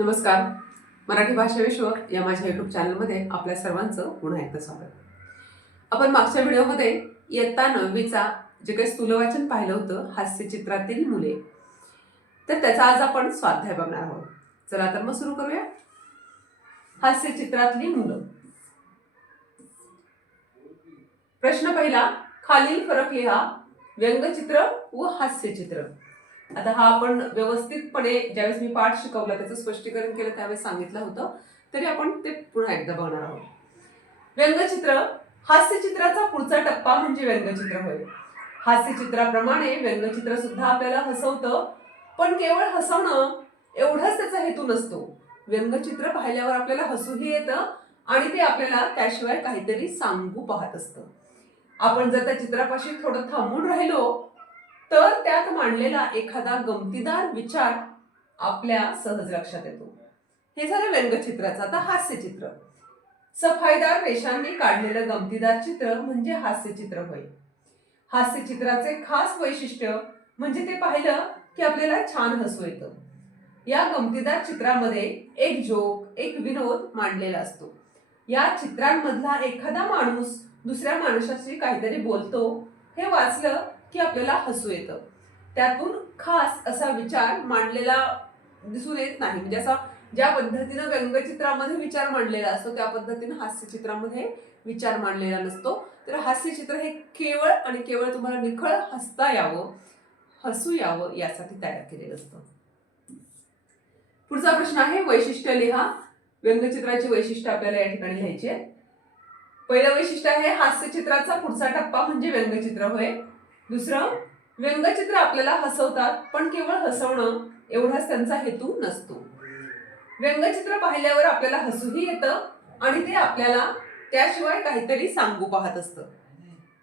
नमस्कार. मराठी भाषा विश्व या माझ्या यूट्यूब चॅनलमध्ये आपल्या सर्वांचं पुन्हा एकदा स्वागत. आपण मागच्या व्हिडिओमध्ये इयत्ता 9वीचा जे काही स्थूलवाचन पाहिलं होतं, हास्यचित्रातील मुले, तर त्याचा आज आपण स्वाध्याय बघणार आहोत. चला तर मग सुरू करूया. हास्यचित्रातली मुलं. प्रश्न पहिला, खालील फरक लिहा. व्यंगचित्र व हास्यचित्र. आता हा आपण व्यवस्थितपणे ज्यावेळेस मी पाठ शिकवला त्याचं स्पष्टीकरण केलं त्यावेळेस सांगितलं होतं, तरी आपण ते पुन्हा एकदा बघणार आहोत. व्यंगचित्र. हास्यचित्राचा पुढचा टप्पा म्हणजे व्यंगचित्र होय. हास्यचित्राप्रमाणे व्यंगचित्र सुद्धा आपल्याला हसवतं, पण केवळ हसवणं एवढाच त्याचा हेतू नसतो. व्यंगचित्र पाहिल्यावर आपल्याला हसूही येतं आणि ते आपल्याला त्याशिवाय काहीतरी सांगू पाहत असतं. आपण जर त्या चित्रापाशी थोडं थांबून राहिलो तर त्यात मांडलेला एखादा गमतीदार विचार आपल्या सहज लक्षात येतो. हे झालं व्यंगचित्राचं. आता हास्यचित्र. सफाईदार रेषांनी काढलेलं गमतीदार चित्र म्हणजे हास्यचित्र होय. हास्यचित्राचे खास वैशिष्ट्य म्हणजे ते पाहिलं की आपल्याला छान हसू येतं. या गमतीदार चित्रामध्ये एक जोक, एक विनोद मांडलेला असतो. या चित्रांमधला एखादा माणूस दुसऱ्या माणसाशी काहीतरी बोलतो, हे वाचलं की आपल्याला हसू येतं. त्यातून खास असा विचार मांडलेला दिसून येत नाही. म्हणजे असा ज्या पद्धतीनं व्यंगचित्रामध्ये विचार मांडलेला असतो त्या पद्धतीनं हास्यचित्रामध्ये विचार मांडलेला नसतो. तर हास्यचित्र हे केवळ आणि केवळ तुम्हाला निखळ हसता यावं, हसू यावं यासाठी तयार केलेलं असतं. पुढचा प्रश्न आहे, वैशिष्ट्य लिहा. व्यंगचित्राची वैशिष्ट्य आपल्याला या ठिकाणी लिहायची आहे. पहिलं वैशिष्ट्य आहे, हास्यचित्राचा पुढचा टप्पा म्हणजे व्यंगचित्र होय. दुसरं, व्यंगचित्र आपल्याला हसवतात, पण केवळ हसवणं एवढाच त्यांचा हेतू नसतो. व्यंगचित्र पाहिल्यावर आपल्याला हसूही येतं आणि ते आपल्याला त्याशिवाय काहीतरी सांगू पाहत असतं.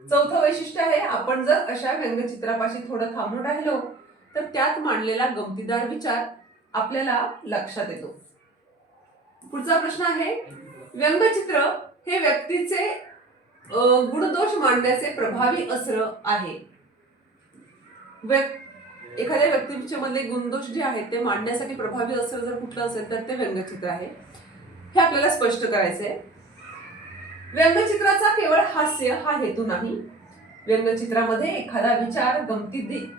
चौथं वैशिष्ट्य आहे, आपण जर अशा व्यंगचित्रापाशी थोडं थांबून राहिलो तर त्यात मांडलेला गमतीदार विचार आपल्याला लक्षात येतो. पुढचा प्रश्न आहे, व्यंगचित्र हे व्यक्तीचे गुणदोष मांडण्याचे प्रभावी अस्त्र आहे. एखाद्या व्यक्तीचे मधले गुणदोष जे आहेत ते मांडण्यासाठी प्रभावी अस्त्र जर कुठलं असेल तर ते व्यंगचित्र आहे. हे आपल्याला स्पष्ट करायचंय. व्यंगचित्राचा केवळ हास्य हा हेतू नाही. व्यंगचित्रामध्ये एखादा विचार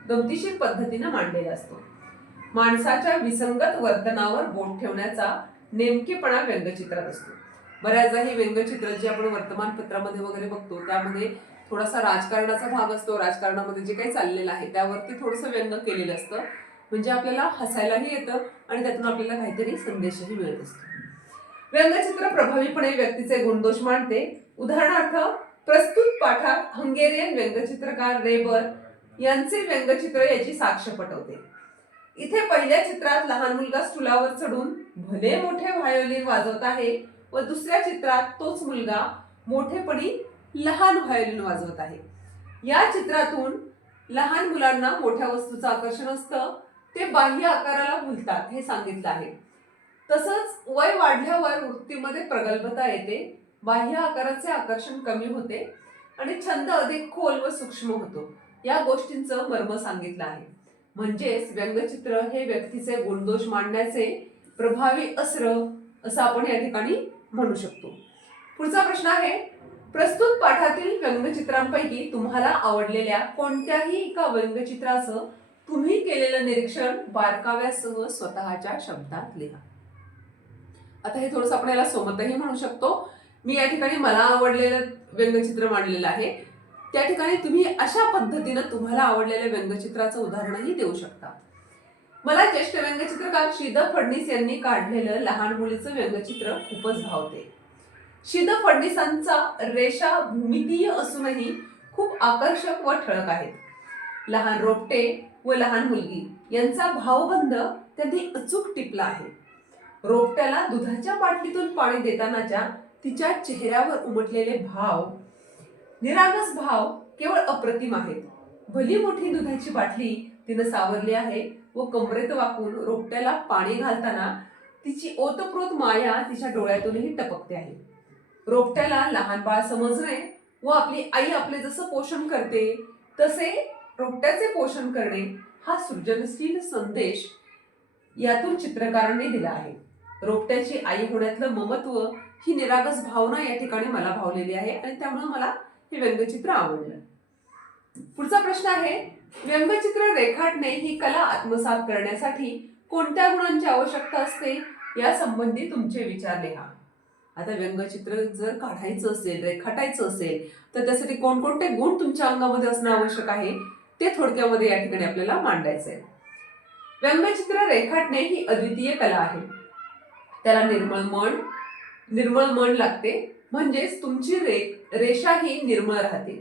गमतीशीर पद्धतीने मांडलेला असतो. माणसाच्या विसंगत वर्तनावर बोट ठेवण्याचा नेमकेपणा व्यंगचित्रात असतो. बऱ्याचदा हे व्यंगचित्र जे आपण वर्तमानपत्रामध्ये वगैरे बघतो त्यामध्ये थोडासा राजकारणाचा भाग असतो. राजकारणामध्ये जे काही चाललेलं आहे त्यावरती थोडंसं व्यंग केलेलं असतं, म्हणजे आपल्याला हसायलाही येतं आणि त्यातून आपल्याला काहीतरी संदेशही मिळत असतो. व्यंगचित्र प्रभावीपणे व्यक्तीचे गुणदोष मांडते. उदाहरणार्थ, प्रस्तुत पाठात हंगेरियन व्यंगचित्रकार रेबर यांचे व्यंगचित्र याची साक्ष पटवते. इथे पहिल्या चित्रात लहान मुलगा स्टुलावर चढून भले मोठे व्हायोलिन वाजवत आहे व दुसऱ्या चित्रात तोच मुलगा मोठेपणी लहान व्हायोलिन वाजवत आहे. या चित्रातून लहान मुलांना मोठ्या वस्तूचं आकर्षण असतं, ते बाह्य आकाराला भुलतात हे सांगितलं आहे. तसंच वय वाढल्यावर वृत्तीमध्ये प्रगल्भता येते, बाह्य आकाराचे आकर्षण कमी होते आणि छंद अधिक खोल व सूक्ष्म होतो. या गोष्टींचं मर्म सांगितलं आहे. म्हणजेच व्यंगचित्र हे व्यक्तीचे गुणदोष मांडण्याचे प्रभावी अस्त्र असं आपण या ठिकाणी म्हणू शकतो. पुढचा प्रश्न आहे, प्रस्तुत पाठातील व्यंगचित्रांपैकी तुम्हाला आवडलेल्या कोणत्याही एका व्यंगचित्राचं तुम्ही केलेलं निरीक्षण बारकाव्यासह स्वतःच्या शब्दात लिहा. आता हे थोडंसं आपण याला सोमतही म्हणू शकतो. मी या ठिकाणी मला आवडलेलं व्यंगचित्र मांडलेलं आहे, त्या ठिकाणी तुम्ही अशा पद्धतीनं तुम्हाला आवडलेल्या व्यंगचित्राचं उदाहरणही देऊ शकता. मला ज्येष्ठ व्यंगचित्रकार श्री द. फडणीस यांनी काढलेलं लहान मुलीचं व्यंगचित्र खूपच भावते. श्री द. फडणीसांचा रेषा भूमितीय असूनही खूप आकर्षक व ठळक आहेत. लहान रोपटे व लहान मुलगी यांचा भावबंध त्यांनी अचूक टिपला आहे. रोपट्याला दुधाच्या बाटलीतून पाणी देतानाच्या तिच्या चेहऱ्यावर उमटलेले भाव, निरागस भाव केवळ अप्रतिम आहेत. भली मोठी दुधाची बाटली तिनं सावरली आहे व कमरेत वाकून रोपट्याला पाणी घालताना तिची ओतप्रोत माया तिच्या डोळ्यातूनही टपकते आहे. रोपट्याला लहान बाळ समजणे व आपली आई आपले जसं पोषण करते तसे रोपट्याचे पोषण करणे हा सृजनशील संदेश यातून चित्रकारांनी दिला आहे. रोपट्याची आई होण्यातलं ममत्व ही निरागस भावना या ठिकाणी मला भावलेली आहे आणि त्यामुळे मला हे व्यंगचित्र आवडलं. पुढचा प्रश्न आहे, व्यंगचित्र रेखाटणे ही कला आत्मसात करण्यासाठी कोणत्या गुणांची आवश्यकता असते या संबंधी तुमचे विचार लिहा. आता व्यंगचित्र जर काढायचं असेल, रेखाटायचं असेल तर त्यासाठी कोणकोणते गुण तुमच्या अंगामध्ये असणं आवश्यक आहे ते थोडक्यामध्ये या ठिकाणी आपल्याला मांडायचं आहे. व्यंगचित्र रेखाटणे ही अद्वितीय कला आहे. त्याला निर्मळ मन लागते, म्हणजेच तुमची रेषा ही निर्मळ राहते.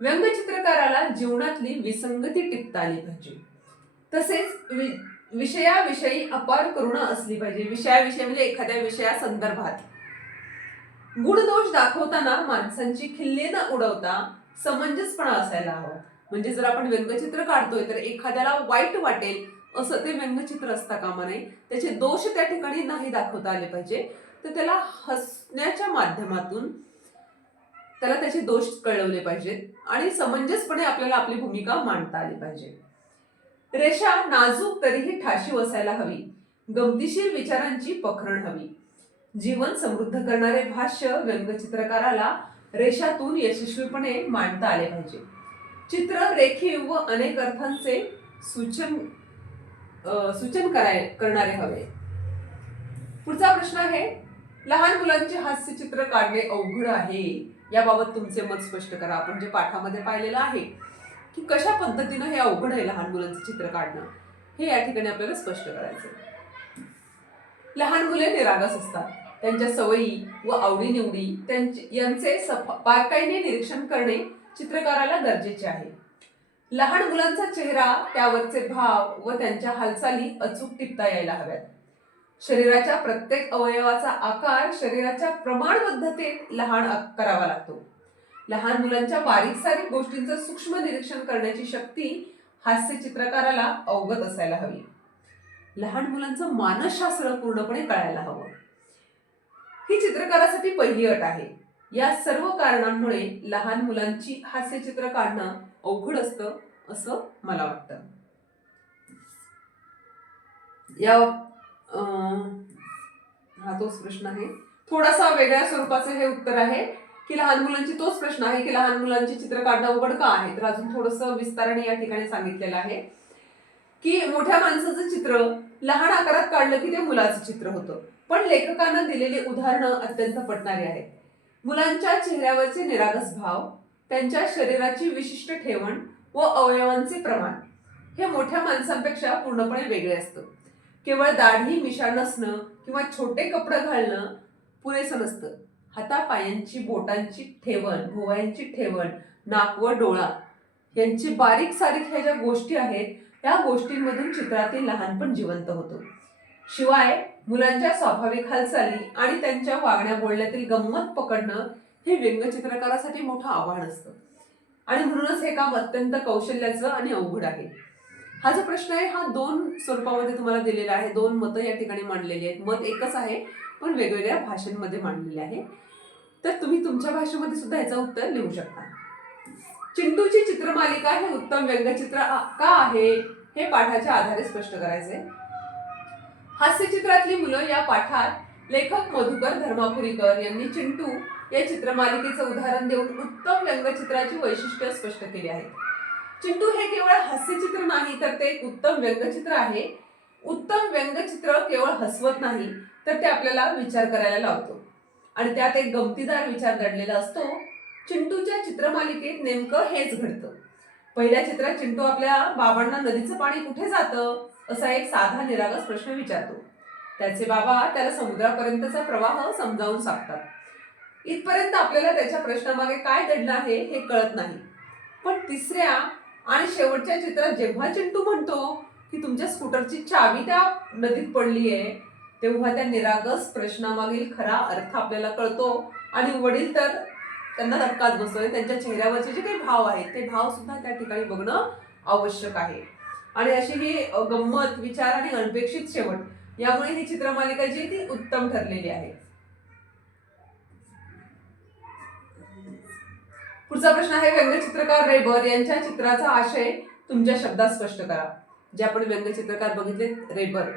व्यंगचित्रकाराला जीवनातली विसंगती टिपता आली पाहिजे. तसेच विषयाविषयी अपार करुणा असली पाहिजे. विषयाविषयी म्हणजे एखाद्या विषयासंदर्भात. गुणदोष दाखवताना माणसांची खिल्ली न उडवता समंजसपणा असायला हवा. म्हणजे जर आपण व्यंगचित्र काढतोय तर एखाद्याला वाईट वाटेल असं ते व्यंगचित्र असता कामा नये. त्याचे दोष त्या ठिकाणी नाही दाखवता आले पाहिजे. तर त्याला हसण्याच्या माध्यमातून त्याला त्याचे दोष कळवले पाहिजेत आणि समंजसपणे आपल्याला आपली भूमिका मांडता आली पाहिजे. रेषा नाजूक तरीही ठाशीव असायला हवी. गमतीशीर विचारांची पखरण हवी. जीवन समृद्ध करणारे भाष्य व्यंगचित्रकाराला रेषातून यशस्वीपणे मांडता आले पाहिजे. चित्र रेखीव व अनेक अर्थांचे सूचन करणारे हवे. पुढचा प्रश्न आहे, लहान मुलांचे हास्यचित्र काढणे अवघड आहे याबाबत तुमचे मत स्पष्ट करा. आपण जे पाठामध्ये पाहिलेलं आहे की कशा पद्धतीनं हे अवघड आहे लहान मुलांचं चित्र काढणं, हे या ठिकाणी आपल्याला स्पष्ट करायचं. लहान मुले निरागस असतात. त्यांच्या सवयी व आवडीनिवडी यांचे बारकाईने निरीक्षण करणे चित्रकाराला गरजेचे आहे. लहान मुलांचा चेहरा, त्यावरचे भाव व त्यांच्या हालचाली अचूक टिपता यायला हव्यात. शरीराच्या प्रत्येक अवयवाचा आकार शरीराच्या प्रमाणबद्धतेत लहान करावा लागतो. लहान मुलांच्या बारीक सारीक गोष्टींचं सूक्ष्म निरीक्षण करण्याची शक्ती हास्य चित्रकाराला अवगत असायला हवी. लहान मुलांचं मानसशास्त्र पूर्णपणे कळायला हवं. ही चित्रकारासाठी पहिली अट आहे. या सर्व कारणांमुळे लहान मुलांची हास्यचित्र काढणं अवघड असतं असं मला वाटतं. हा तोच प्रश्न आहे. थोडासा वेगळ्या स्वरूपाचं हे उत्तर आहे की लहान मुलांची तोच प्रश्न आहे की लहान मुलांची चित्र काढणं अवघड का आहे. तर अजून थोडंसं विस्ताराने या ठिकाणी सांगितलेलं आहे की मोठ्या माणसाचं चित्र लहान आकारात काढलं की ते मुलाचं चित्र होतं. पण लेखकांना दिलेली उदाहरणं अत्यंत पटणारी आहेत. मुलांच्या चेहऱ्यावरचे निरागस भाव, त्यांच्या शरीराची विशिष्ट ठेवण व अवयवांचे प्रमाण हे मोठ्या माणसांपेक्षा पूर्णपणे वेगळे असतं. केवळ दाढी मिशा नसणं किंवा छोटे कपडे घालणं पुरेसं नसतं. हातापायांची बोटांची ठेवण, भुवयांची ठेवण, नाक व डोळा यांची बारीक सारीक ह्या ज्या गोष्टी आहेत त्या गोष्टींमधून चित्रातील लहानपण जिवंत होतं. शिवाय मुलांच्या स्वाभाविक हालचाली आणि त्यांच्या वागण्या बोलण्यातील गंमत पकडणं हे व्यंगचित्रकारासाठी मोठं आव्हान असतं आणि म्हणूनच हे काम अत्यंत कौशल्याचं आणि अवघड आहे. हा जो प्रश्न आहे हा दोन स्वरूपामध्ये तुम्हाला दिलेला आहे. दोन मतं या ठिकाणी मांडलेली आहेत. मत एकच आहे पण वेगवेगळ्या भाषांमध्ये मांडलेले आहे. तर तुम्ही तुमच्या भाषेमध्ये सुद्धा याचं उत्तर लिहू शकता. चिंटूची चित्रमालिका हे उत्तम व्यंगचित्र का आहे हे पाठाच्या आधारे स्पष्ट करायचे. हास्यचित्रातली मुलं या पाठात लेखक मधुकर धर्मापुरीकर यांनी चिंटू या चित्रमालिकेचं उदाहरण देऊन उत्तम व्यंगचित्राची वैशिष्ट्ये स्पष्ट केली आहेत. चिंटू हे केवळ हास्यचित्र नाही तर ते एक उत्तम व्यंगचित्र आहे. उत्तम व्यंगचित्र केवळ हसवत नाही तर ते आपल्याला विचार करायला लावतो आणि त्यात एक गमतीदार विचार दडलेला असतो. चिंटूच्या चित्रमालिकेत नेमकं हेच घडतं. पहिल्या चित्रात चिंटू आपल्या बाबांना नदीचं पाणी कुठे जातं असा एक साधा निरागस प्रश्न विचारतो. त्याचे बाबा त्याला समुद्रापर्यंतचा प्रवाह समजावून सांगतात. इथपर्यंत आपल्याला त्याच्या प्रश्नामागे काय दडलं आहे हे कळत नाही. पण तिसऱ्या आणि शेवटच्या चित्रात जेव्हा चिंटू म्हणतो की तुमच्या स्कूटरची चावी त्या नदीत पडली आहे तेव्हा त्या निरागस प्रश्नामागील खरा अर्थ आपल्याला कळतो आणि वडील तर त्यांना धक्काच बसतोय. त्यांच्या चेहऱ्यावरचे जे काही भाव आहेत ते भाव सुद्धा त्या ठिकाणी बघणं आवश्यक आहे. आणि अशी ही गंमत, विचार आणि अनपेक्षित शेवट यामुळे ही चित्रमालिका जी ती उत्तम ठरलेली आहे. पुढचा प्रश्न आहे, व्यंगचित्रकार रेबर यांच्या चित्राचा आशय तुमच्या शब्दात स्पष्ट करा. जे आपण व्यंगचित्रकार बघितले रेबर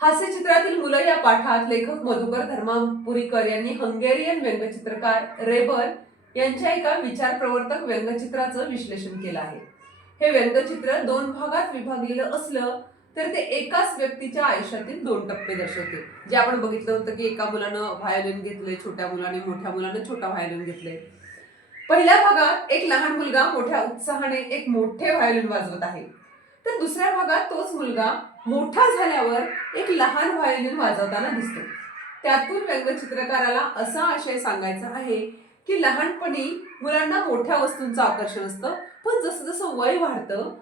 हास्यचित्रातील मुलं या पाठात लेखक मधुकर धर्मापुरीकर यांनी हंगेरियन व्यंगचित्रकार रेबर यांच्या एका विचारप्रवर्तक व्यंगचित्राचं विश्लेषण केलं आहे. हे व्यंगचित्र 2 भागात विभागलेलं असलं तर ते एकाच व्यक्तीच्या आयुष्यातील 2 टप्पे दर्शवते. जे आपण बघितलं होतं की एका मुलानं व्हायोलिन घेतले, छोट्या मुलाने मोठ्या मुलानं छोटा व्हायोलिन घेतले. पहिल्या भागात एक लहान मुलगा मोठ्या उत्साहाने एक मोठे व्हायोलिन वाजवत आहे, तर दुसऱ्या भागात तोच मुलगा मोठा झाल्यावर एक लहान व्हायोलिन वाजवताना दिसतो. त्यातून व्यंगचित्रकाराला असा आशय सांगायचा आहे की लहानपणी मुलांना मोठ्या वस्तूंचं आकर्षण असतं, पण जसं जसं वय वाढतं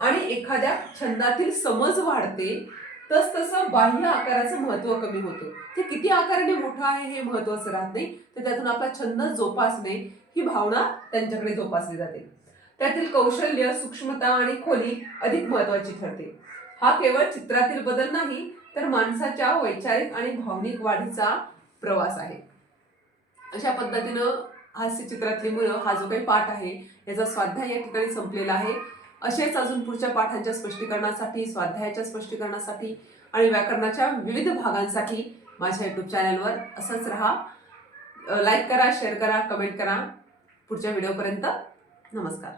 आणि एखाद्या छंदातील समज वाढते तस तसं बाह्य आकाराचं महत्व कमी होतं. ते किती आकाराने मोठं आहे हे महत्वाचं राहत नाही, तर त्यातून आपला छंद जोपासणे ही भावना त्यांच्याकडे जोपासली जाते. त्यातील कौशल्य, सूक्ष्मता आणि खोली अधिक महत्वाची ठरते. हा केवळ चित्रातील बदल नाही, तर माणसाच्या वैचारिक आणि भावनिक वाढीचा प्रवास आहे. अशा पद्धतीनं हास्यचित्रातली मुलं हा जो काही पाठ आहे याचा स्वाध्याय या ठिकाणी संपलेला आहे. असेच अजून पुढच्या पाठांच्या स्पष्टीकरणासाठी, स्वाध्यायाच्या स्पष्टीकरणासाठी आणि व्याकरणाच्या विविध भागांसाठी माझ्या YouTube चॅनलवर असंच राहा. लाईक करा, शेअर करा, कमेंट करा. पुढच्या व्हिडिओपर्यंत नमस्कार.